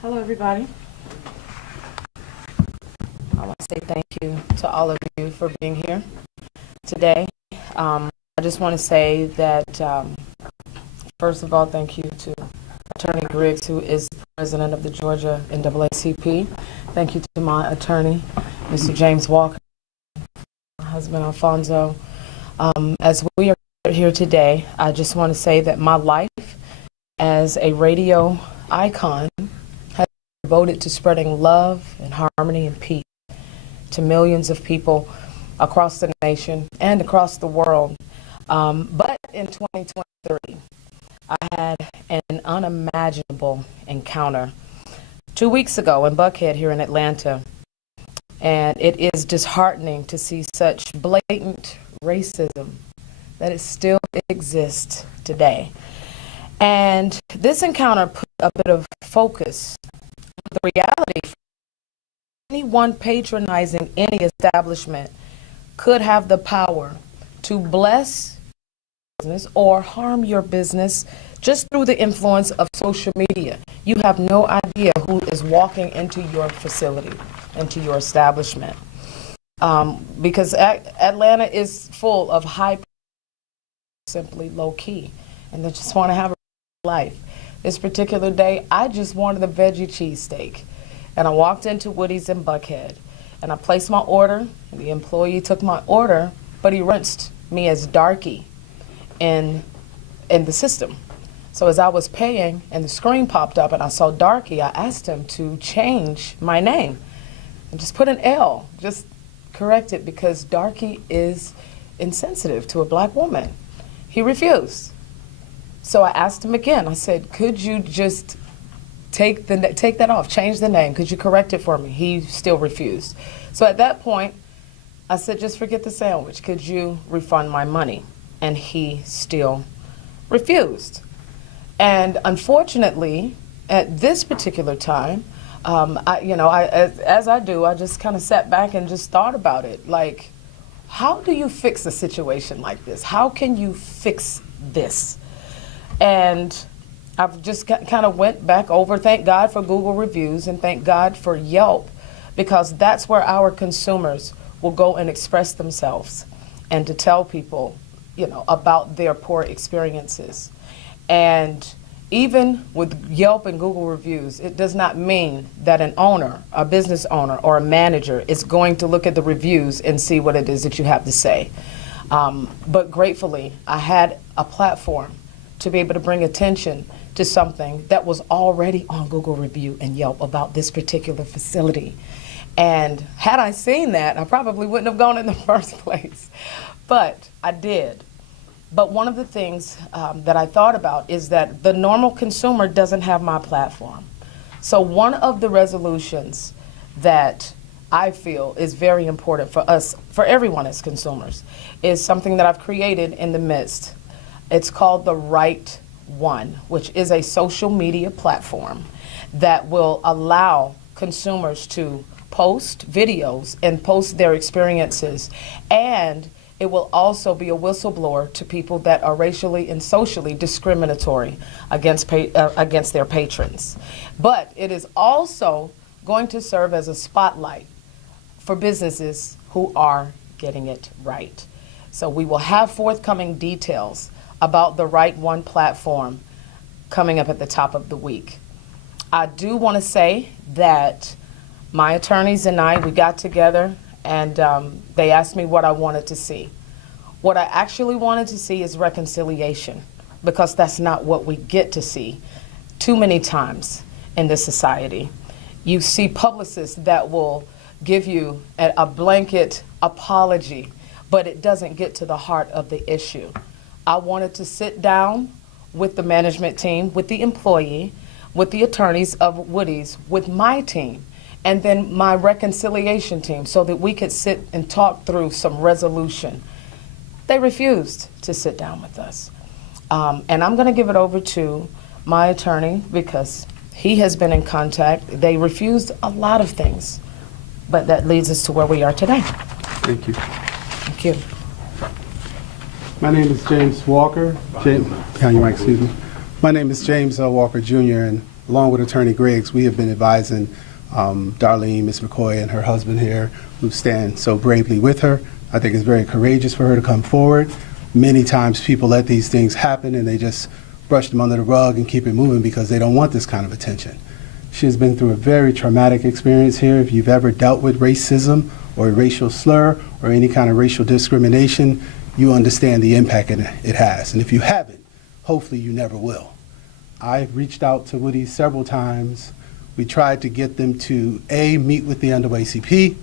Hello, everybody. I want to say thank you to all of you for being here today. I just want to say that, first of all, thank you to Attorney Griggs, who is the president of the Georgia NAACP. Thank you to my attorney, Mr. James Walker, my husband, Alfonso. As we are here today, I just want to say that my life as a radio icon has been devoted to spreading love and harmony and peace to millions of people across the nation and across the world. But in 2023, I had an unimaginable encounter 2 weeks ago in Buckhead here in Atlanta. And it is disheartening to see such blatant racism that it still exists today. And this encounter put a bit of focus on the reality for anyone patronizing any establishment could have the power to bless business or harm your business just through the influence of social media. You have no idea who is walking into your facility, into your establishment. Because Atlanta is full of high, simply low key, and they just want to have a life. This particular day, I just wanted a veggie cheesesteak. And I walked into Woody's in Buckhead, and I placed my order. The employee took my order, but he rinsed me as Darky in the system. So as I was paying and the screen popped up and I saw Darky, I asked him to change my name and just put an L, just correct it, because Darky is insensitive to a black woman. He refused. So I asked him again. I said, could you just take that off, change the name? Could you correct it for me? He still refused. So at that point, I said, just forget the sandwich. Could you refund my money? And he still refused. And unfortunately, at this particular time, as I do, I just kind of sat back and just thought about it. Like, how do you fix a situation like this? How can you fix this? And I've just kind of went back over, thank God for Google reviews and thank God for Yelp, because that's where our consumers will go and express themselves and to tell people, about their poor experiences. And even with Yelp and Google reviews, it does not mean that an owner, a business owner, or a manager is going to look at the reviews and see what it is that you have to say. But gratefully, I had a platform to be able to bring attention to something that was already on Google review and Yelp about this particular facility. And had I seen that, I probably wouldn't have gone in the first place. But I did. But one of the things that I thought about is that the normal consumer doesn't have my platform. So one of the resolutions that I feel is very important for us, for everyone as consumers, is something that I've created in the midst. It's called The Right One, which is a social media platform that will allow consumers to post videos and post their experiences, and it will also be a whistleblower to people that are racially and socially discriminatory against their patrons. But it is also going to serve as a spotlight for businesses who are getting it right. So we will have forthcoming details about the Right One platform coming up at the top of the week. I do want to say that my attorneys and we got together and they asked me what I wanted to see. What I actually wanted to see is reconciliation, because that's not what we get to see too many times in this society. You see publicists that will give you a blanket apology, but it doesn't get to the heart of the issue. I wanted to sit down with the management team, with the employee, with the attorneys of Woody's, with my team, and then my reconciliation team, so that we could sit and talk through some resolution. They refused to sit down with us. And I'm going to give it over to my attorney because he has been in contact. They refused a lot of things, but that leads us to where we are today. Thank you. Thank you. My name is James Walker. My name is James Walker Jr., and along with Attorney Griggs, we have been advising Darlene, Ms. McCoy, and her husband here, who stand so bravely with her. I think it's very courageous for her to come forward. Many times people let these things happen and they just brush them under the rug and keep it moving because they don't want this kind of attention. She has been through a very traumatic experience here. If you've ever dealt with racism or a racial slur or any kind of racial discrimination, you understand the impact it has. And if you haven't, hopefully you never will. I've reached out to Woody several times. We tried to get them to, A, meet with the NAACP.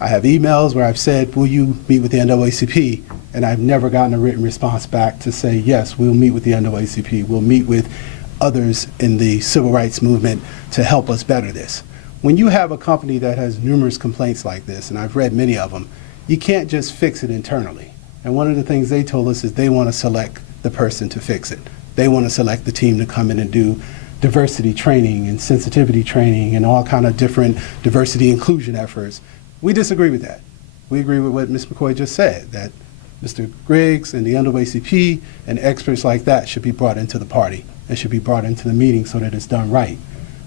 I have emails where I've said, will you meet with the NAACP? And I've never gotten a written response back to say, yes, we'll meet with the NAACP. We'll meet with others in the civil rights movement to help us better this. When you have a company that has numerous complaints like this, and I've read many of them, you can't just fix it internally. And one of the things they told us is they want to select the person to fix it. They want to select the team to come in and do diversity training and sensitivity training and all kind of different diversity inclusion efforts. We disagree with that. We agree with what Ms. McCoy just said, that Mr. Griggs and the NAACP and experts like that should be brought into the party and should be brought into the meeting so that it's done right.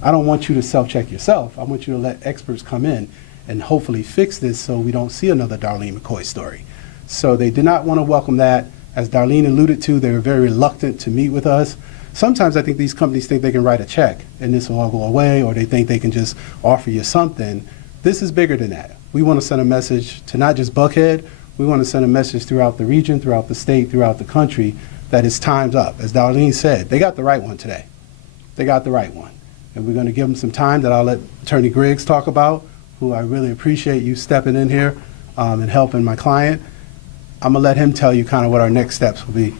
I don't want you to self-check yourself. I want you to let experts come in and hopefully fix this so we don't see another Darlene McCoy story. So they did not want to welcome that. As Darlene alluded to, they were very reluctant to meet with us. Sometimes I think these companies think they can write a check and this will all go away, or they think they can just offer you something. This is bigger than that. We want to send a message to not just Buckhead, we want to send a message throughout the region, throughout the state, throughout the country, that it's time's up. As Darlene said, they got the right one today. They got the right one. And we're going to give them some time that I'll let Attorney Griggs talk about, who I really appreciate you stepping in here and helping my client. I'm going to let him tell you kind of what our next steps will be.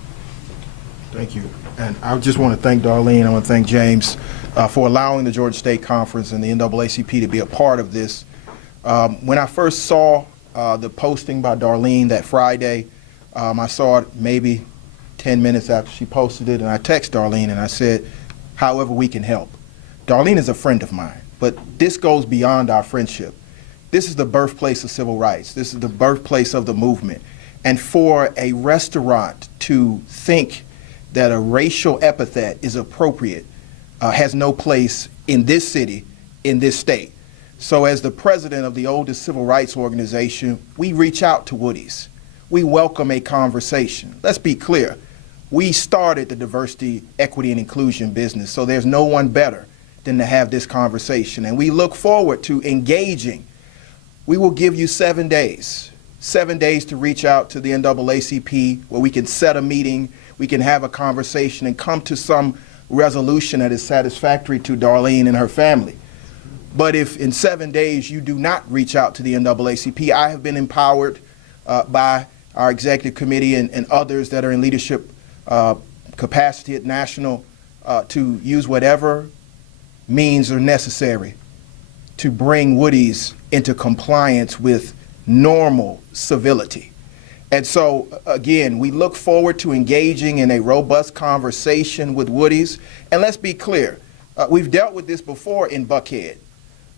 Thank you. And I just want to thank Darlene, I want to thank James for allowing the Georgia State Conference and the NAACP to be a part of this. When I first saw the posting by Darlene that Friday, I saw it maybe 10 minutes after she posted it, and I texted Darlene and I said, however we can help. Darlene is a friend of mine, but this goes beyond our friendship. This is the birthplace of civil rights. This is the birthplace of the movement. And for a restaurant to think that a racial epithet is appropriate has no place in this city, in this state. So as the president of the oldest civil rights organization, we reach out to Woody's. We welcome a conversation. Let's be clear. We started the diversity, equity, and inclusion business, so there's no one better than to have this conversation. And we look forward to engaging. We will give you 7 days. 7 days to reach out to the NAACP where we can set a meeting, we can have a conversation and come to some resolution that is satisfactory to Darlene and her family. But if in 7 days you do not reach out to the NAACP, I have been empowered by our executive committee and others that are in leadership capacity at national to use whatever means are necessary to bring Woody's into compliance with normal civility. And so, again, we look forward to engaging in a robust conversation with Woody's. And let's be clear, we've dealt with this before in Buckhead,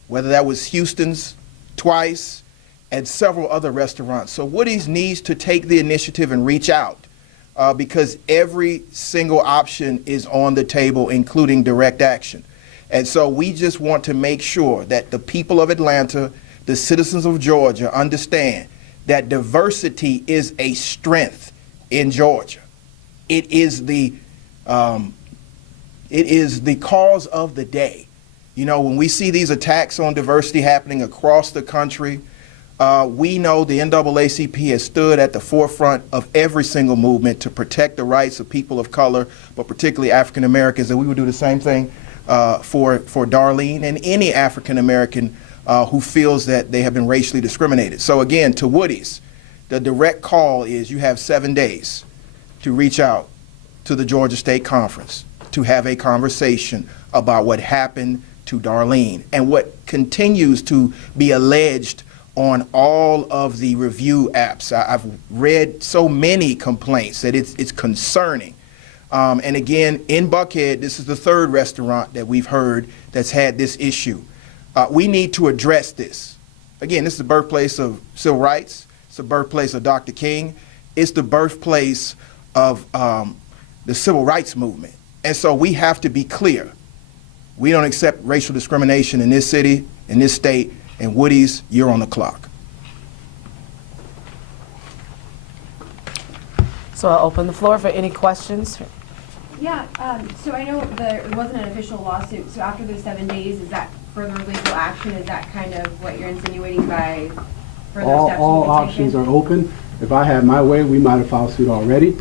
whether that was Houston's twice and several other restaurants. So Woody's needs to take the initiative and reach out because every single option is on the table, including direct action. And so we just want to make sure that the people of Atlanta, the citizens of Georgia, understand that diversity is a strength in Georgia. It is the cause of the day. You know, when we see these attacks on diversity happening across the country, we know the NAACP has stood at the forefront of every single movement to protect the rights of people of color, but particularly African Americans, and we would do the same thing for Darlene and any African American who feels that they have been racially discriminated. So again, to Woody's, the direct call is you have 7 days to reach out to the Georgia State Conference to have a conversation about what happened to Darlene and what continues to be alleged on all of the review apps. I've read so many complaints that it's concerning. And again, in Buckhead, this is the third restaurant that we've heard that's had this issue. We need to address this. Again, this is the birthplace of civil rights. It's the birthplace of Dr. King. It's the birthplace of the civil rights movement. And so we have to be clear. We don't accept racial discrimination in this city, in this state, and Woody's, you're on the clock. So I'll open the floor for any questions. Yeah, so I know it wasn't an official lawsuit, so after those 7 days, is that further legal action? Is that kind of what you're insinuating by further steps? All options are open. If I had my way, we might have filed suit already,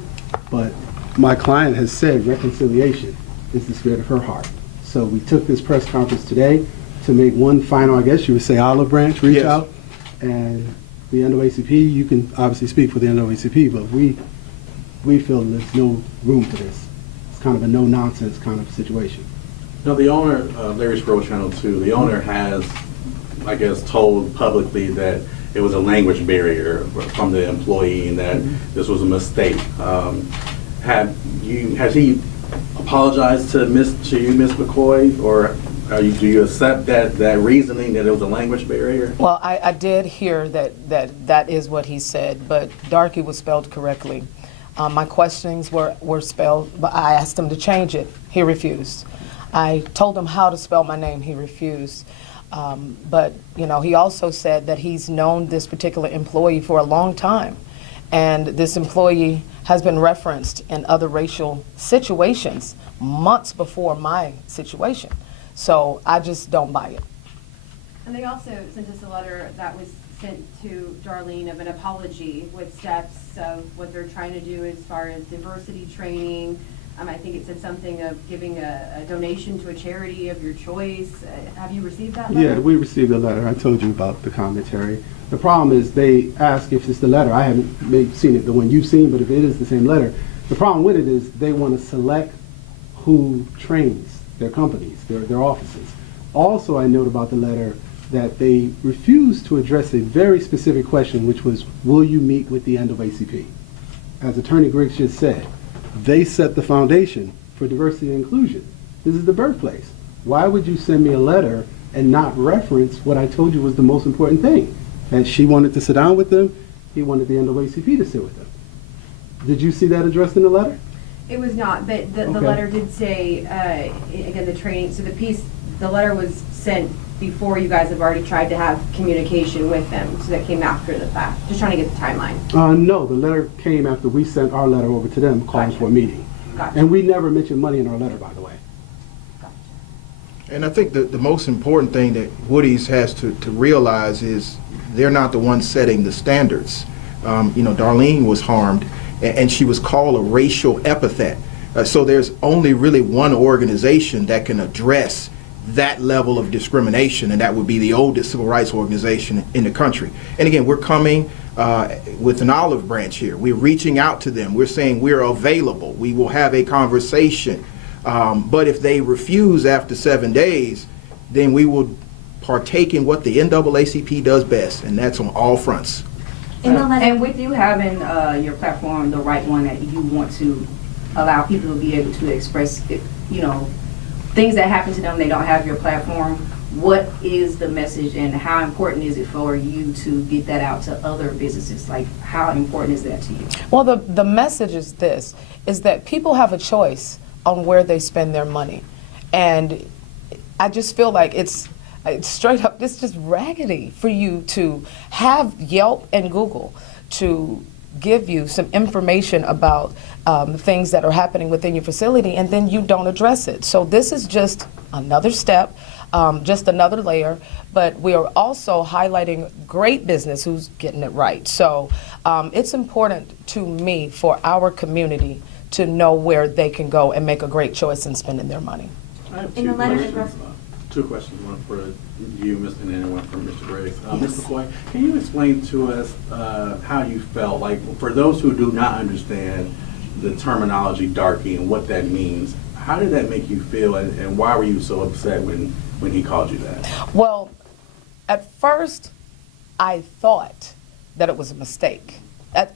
but my client has said reconciliation is the spirit of her heart. So we took this press conference today to make one final, I guess you would say, olive branch, reach Yes. out. And the NAACP, you can obviously speak for the NAACP, but we feel there's no room for this. It's kind of a no-nonsense kind of situation. No, the owner, Larry Scroll Channel 2, the owner has, I guess, told publicly that it was a language barrier from the employee and that this was a mistake. Has he apologized to you, Ms. McCoy, or do you accept that reasoning that it was a language barrier? Well, I did hear that is what he said, but Darky was spelled correctly. My questions were spelled, but I asked him to change it. He refused. I told him how to spell my name. He refused. But he also said that he's known this particular employee for a long time, and this employee has been referenced in other racial situations months before my situation. So I just don't buy it. And they also sent us a letter that was sent to Darlene of an apology with steps of what they're trying to do as far as diversity training. I think it said something of giving a donation to a charity of your choice. Have you received that letter? Yeah, we received a letter. I told you about the commentary. The problem is they ask if it's the letter. I haven't seen it, the one you've seen, but if it is the same letter, the problem with it is they want to select who trains their companies, their offices. Also, I note about the letter that they refused to address a very specific question, which was, will you meet with the NAACP? As Attorney Griggs just said, they set the foundation for diversity and inclusion. This is the birthplace. Why would you send me a letter and not reference what I told you was the most important thing? And she wanted to sit down with them, he wanted the NAACP to sit with them. Did you see that addressed in the letter? It was not, but the Okay. letter did say, again, the training, so the letter was sent before you guys have already tried to have communication with them, so that came after the fact. Just trying to get the timeline. No, the letter came after we sent our letter over to them, calling Gotcha. for a meeting. Gotcha. And we never mentioned money in our letter, by the way. Gotcha. And I think the most important thing that Woody's has to realize is they're not the ones setting the standards. Darlene was harmed, and she was called a racial epithet. So there's only really one organization that can address that level of discrimination, and that would be the oldest civil rights organization in the country. And again, we're coming with an olive branch here. We're reaching out to them. We're saying we're available. We will have a conversation. But if they refuse after 7 days, then we will partake in what the NAACP does best, and that's on all fronts. And with you having your platform, the right one that you want to allow people to be able to express, things that happen to them, they don't have your platform. What is the message and how important is it for you to get that out to other businesses? Like, how important is that to you? Well, the message is this, is that people have a choice on where they spend their money. And I just feel like it's straight up, it's just raggedy for you to have Yelp and Google to give you some information about things that are happening within your facility, and then you don't address it. So this is just another step, just another layer, but we are also highlighting great business who's getting it right. So it's important to me for our community to know where they can go and make a great choice in spending their money. I have In the letter address- two questions, one for you, Mr. and then one for Mr. Briggs. Ms. McCoy, can you explain to us how you felt, like for those who do not understand the terminology darky and what that means, how did that make you feel, and why were you so upset when he called you that? Well, at first, I thought that it was a mistake.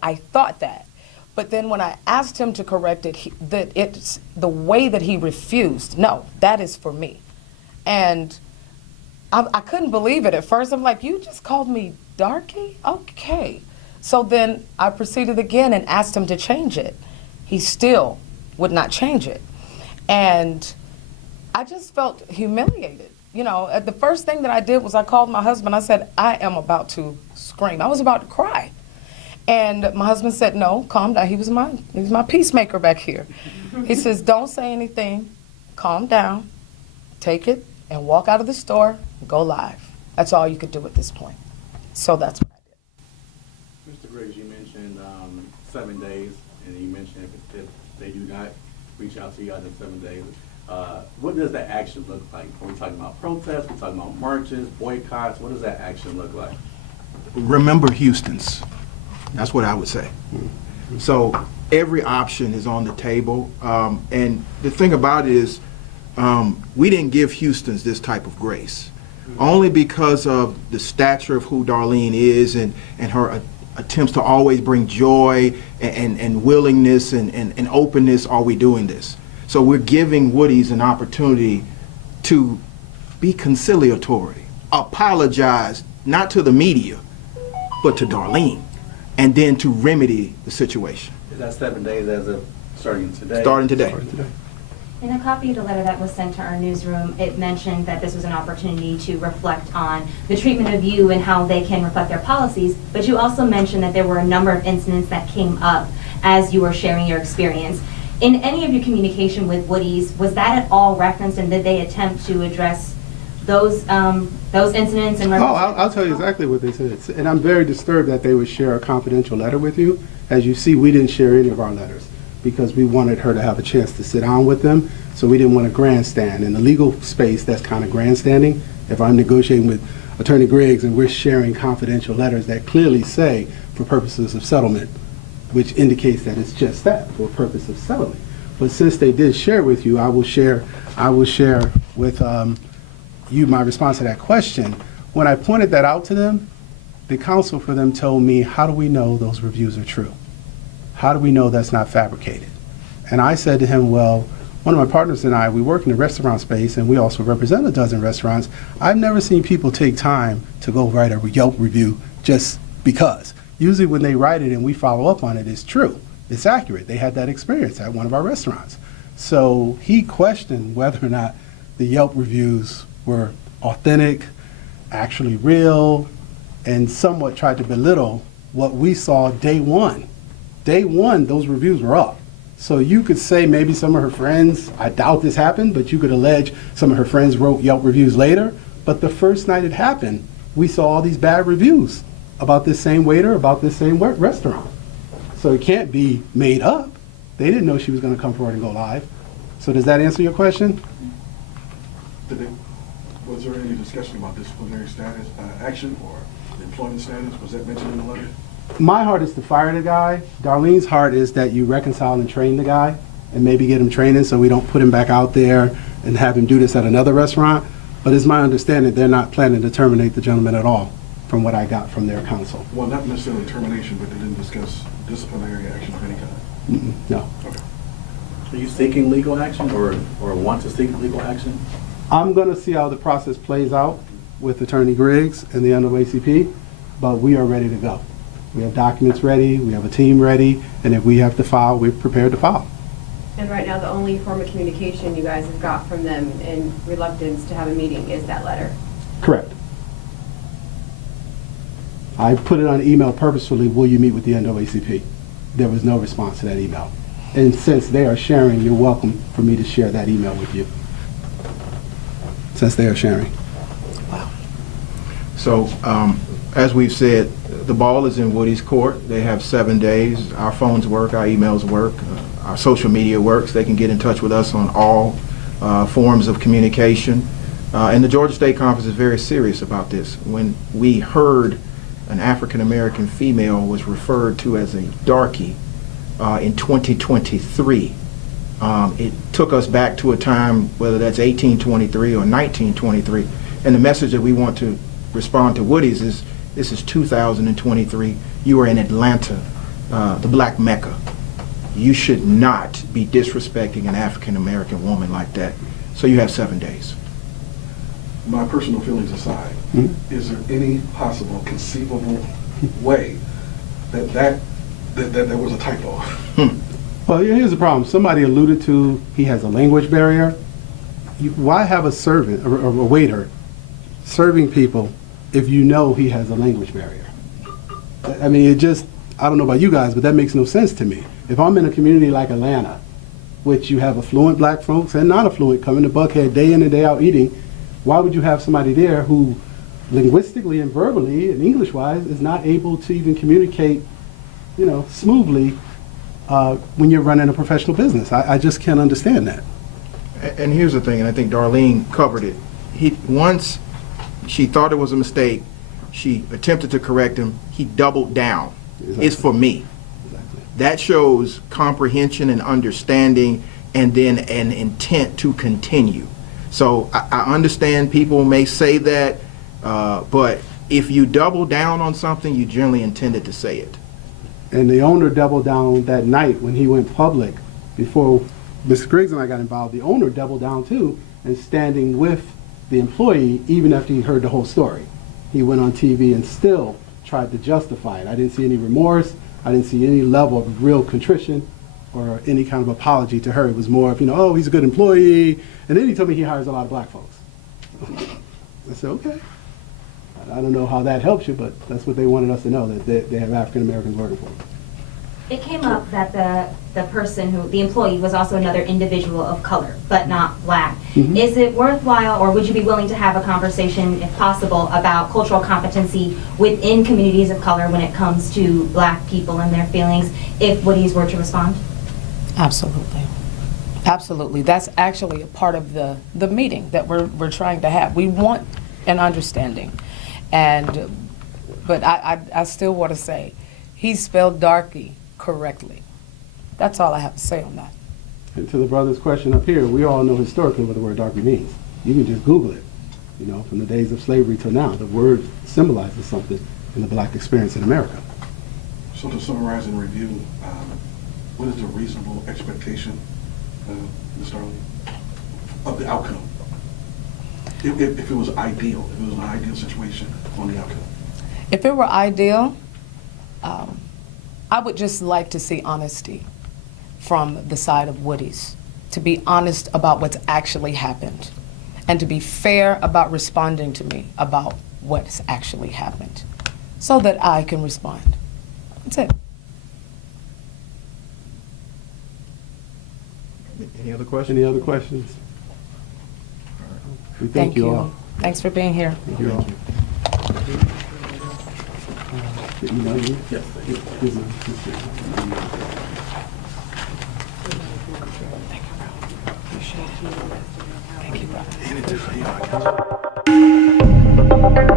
I thought that. But then when I asked him to correct it, that it's the way that he refused. No, that is for me. And I couldn't believe it at first. I'm like, you just called me darky? Okay. So then I proceeded again and asked him to change it. He still would not change it. And I just felt humiliated. You know, the first thing that I did was I called my husband. I said, I am about to scream. I was about to cry. And my husband said, no, calm down. He was my peacemaker back here. He says, don't say anything. Calm down. Take it and walk out of the store and go live. That's all you could do at this point. So that's what I did. Mr. Griggs, you mentioned 7 days, and you mentioned if they do not reach out to you in 7 days, what does that action look like? Are we talking about protests? Are we talking about marches, boycotts? What does that action look like? Remember Houston's. That's what I would say. So every option is on the table. And the thing about it is, we didn't give Houston's this type of grace. Only because of the stature of who Darlene is and her attempts to always bring joy and willingness and openness are we doing this. So we're giving Woody's an opportunity to be conciliatory, apologize, not to the media, but to Darlene, and then to remedy the situation. Is that 7 days as of starting today? Starting today. In a copy of the letter that was sent to our newsroom, it mentioned that this was an opportunity to reflect on the treatment of you and how they can reflect their policies, but you also mentioned that there were a number of incidents that came up as you were sharing your experience. In any of your communication with Woody's, was that at all referenced, and did they attempt to address those incidents? And I'll tell you exactly what they said. And I'm very disturbed that they would share a confidential letter with you. As you see, we didn't share any of our letters because we wanted her to have a chance to sit down with them, so we didn't want to grandstand. In the legal space, that's kind of grandstanding. If I'm negotiating with Attorney Griggs and we're sharing confidential letters that clearly say for purposes of settlement, which indicates that it's just that, for purpose of settlement. But since they did share with you, I will share with you my response to that question. When I pointed that out to them, the counsel for them told me, how do we know those reviews are true? How do we know that's not fabricated? And I said to him, well, one of my partners and I, we work in the restaurant space and we also represent a dozen restaurants. I've never seen people take time to go write a Yelp review just because. Usually when they write it and we follow up on it, it's true. It's accurate. They had that experience at one of our restaurants. So he questioned whether or not the Yelp reviews were authentic, actually real, and somewhat tried to belittle what we saw day one. Day one, those reviews were up. So you could say maybe some of her friends, I doubt this happened, but you could allege some of her friends wrote Yelp reviews later. But the first night it happened, we saw all these bad reviews about this same waiter, about this same restaurant. So it can't be made up. They didn't know she was going to come forward and go live. So does that answer your question? Was there any discussion about disciplinary status, action, or employment status? Was that mentioned in the letter? My heart is to fire the guy. Darlene's heart is that you reconcile and train the guy and maybe get him training so we don't put him back out there and have him do this at another restaurant. But it's my understanding they're not planning to terminate the gentleman at all, from what I got from their counsel. Well, not necessarily termination, but they didn't discuss disciplinary action of any kind. No. Okay. Are you seeking legal action or want to seek legal action? I'm going to see how the process plays out with Attorney Griggs and the NAACP, but we are ready to go. We have documents ready, we have a team ready, and if we have to file, we're prepared to file. And right now, the only form of communication you guys have got from them in reluctance to have a meeting is that letter. Correct. I put it on email purposefully, will you meet with the NAACP? There was no response to that email. And since they are sharing, you're welcome for me to share that email with you. Since they are sharing. So, as we've said, the ball is in Woody's court. They have 7 days. Our phones work, our emails work, our social media works. They can get in touch with us on all forms of communication. And the Georgia State Conference is very serious about this. When we heard an African-American female was referred to as a darky in 2023, it took us back to a time, whether that's 1823 or 1923. And the message that we want to respond to Woody's is, this is 2023. You are in Atlanta, the Black Mecca. You should not be disrespecting an African-American woman like that. So you have 7 days. My personal feelings aside, is there any possible, conceivable way that there was a typo? Well, here's the problem. Somebody alluded to he has a language barrier. why have a servant or a waiter serving people if you know he has a language barrier? I mean, I don't know about you guys, but that makes no sense to me. If I'm in a community like Atlanta, which you have affluent black folks and not affluent coming to Buckhead day in and day out eating, why would you have somebody there who linguistically and verbally and English-wise is not able to even communicate, smoothly when you're running a professional business? I just can't understand that. And here's the thing, and I think Darlene covered it. Once she thought it was a mistake, she attempted to correct him, he doubled down. Exactly. It's for me. Exactly. That shows comprehension and understanding and then an intent to continue. So I understand people may say that, but if you double down on something, you generally intended to say it. And the owner doubled down that night when he went public. Before Mr. Griggs and I got involved, the owner doubled down too, and standing with the employee even after he heard the whole story. He went on TV and still tried to justify it. I didn't see any remorse. I didn't see any level of real contrition or any kind of apology to her. It was more of, oh, he's a good employee. And then he told me he hires a lot of black folks. I said, okay. I don't know how that helps you, but that's what they wanted us to know, that they have African Americans working for them. It came up that the employee was also another individual of color, but not black. Mhm. Is it worthwhile, or would you be willing to have a conversation, if possible, about cultural competency within communities of color when it comes to black people and their feelings, if Woody's were to respond? Absolutely. Absolutely. That's actually a part of the meeting that we're trying to have. We want an understanding. But I still want to say, he spelled darky correctly. That's all I have to say on that. And to the brother's question up here, we all know historically what the word darky means. You can just Google it. From the days of slavery till now, the word symbolizes something in the black experience in America. So to summarize and review, what is the reasonable expectation, Ms. Darlene, of the outcome? If it was ideal, if it was an ideal situation on the outcome? If it were ideal, I would just like to see honesty from the side of Woody's, to be honest about what's actually happened, and to be fair about responding to me about what's actually happened, so that I can respond. That's it. Any other questions? Any other questions? We Thank you you. all. Thanks for being here. Thank you all. The email you? Yes, thank you. Thank you, brother.